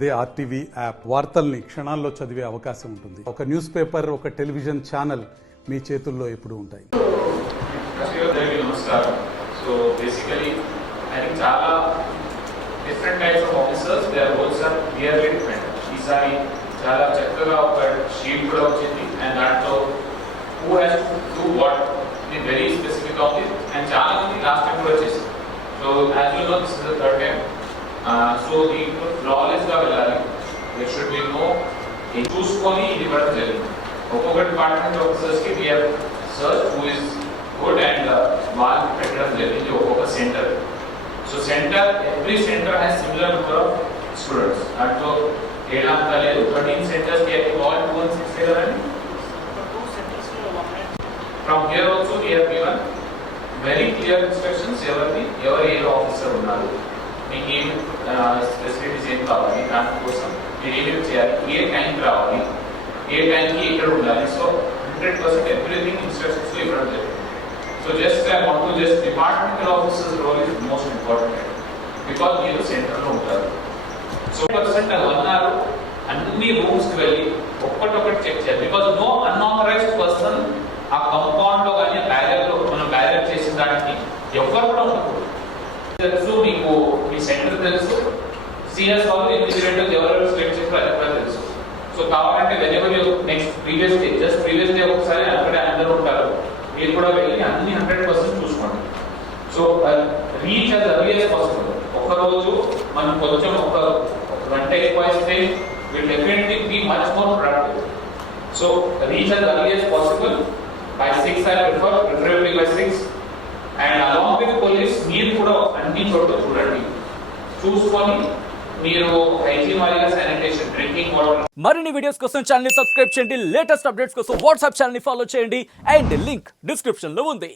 They RTV app వార్తల్ని క్షణాల్లో చదివే అవకాశం ఉంటుంది. ఒక న్యూస్ పేపర్, ఒక టెలివిజన్ ఛానల్ మీ చేతుల్లో ఎప్పుడూ ఉంటాయి. నమస్కారం. సో బేసికలీ ఐ థింక్ చాలా different types of officers their roles are clearly different. ఈసారి చాలా చక్కగా ఒక షీట్ కూడా వచ్చింది అండ్ దాంట్లో who has to do what ఇది వెరీ స్పెసిఫిక్ ఉంది అండ్ చాలా మంది లాస్ట్ టైం కూడా చేశారు. So as you know this is the third time. సో దీంట్లో ఫ్లాలెస్గా వెళ్ళాలి. దెర్ షుడ్ బి నో చూసుకొని ఇది ఇవ్వడం జరిగింది. ఒక్కొక్క డిపార్ట్మెంట్ ఆఫీసర్స్కి we have search who is good and వాళ్ళకి పెట్టడం జరిగింది ఒక్కొక్క centre. So centre every centre has similar number of students. దాంట్లో తేడా అంతా లేదు. 13 సెంటర్స్కి ఆల్ 216 కదండి. From here also we have given very clear instructions ఎవరి ఏ ఆఫీసర్ ఉన్నారు, మీకు ఏమి ఫెసిలిటీస్ ఏం కావాలి, దానికోసం మీరు ఏమేమి చేయాలి, ఏ టైంకి రావాలి, ఏ టైంకి ఎక్కడ ఉండాలి. సో 100% ఎవ్రీథింగ్ ఇన్స్ట్రక్షన్స్ ఇవ్వడం జరిగింది. So just I want to just departmental officers role is most important because మీరు సెంటర్లో ఉంటారు. సో 100% అన్నారు అన్ని రూమ్స్కి వెళ్ళి ఒక్కటొక్కటి చెక్ చేయాలి. బికాజ్ నో అన్ఆథరైజ్డ్ పర్సన్ ఆ కంపౌండ్లో కానీ బ్యారియర్లో మనం బ్యారియర్ చేసిన దానికి ఎవరు కూడా ఉండకూడదు. తెలుసు మీకు, మీ సెంటర్ తెలుసు, సిఎస్ వాళ్ళు ఇన్విజిలేటర్స్ ఎవరెవరు సెలెక్ట్ చేస్తారో అది కూడా తెలుసు. సో కావాలంటే వెనెవర్ నెక్స్ట్ ప్రీవియస్ డే ఒకసారి అక్కడే అందరూ ఉంటారు, మీరు కూడా వెళ్ళి అన్ని 100% చూసుకోండి. So reach as early as possible. ఒకరోజు మనం కొంచెం ఒక గంట ఎక్కువ ఇస్తే will definitely be much more productive. So reach as early as possible by 6 I prefer, preferably by 6. And along with police మీరు కూడా అన్ని చోట్ల చూడండి, చూసుకొని మీరు హైజీన్ వారీగా శానిటేషన్, డ్రింకింగ్ వాటర్. మరిన్ని వీడియోస్ కోసం ఛానల్ ని సబ్స్క్రైబ్ చేయండి. లేటెస్ట్ అప్డేట్స్ కోసం వాట్సాప్ ఛానల్ ని ఫాలో చేయండి అండ్ లింక్ డిస్క్రిప్షన్ లో ఉంది.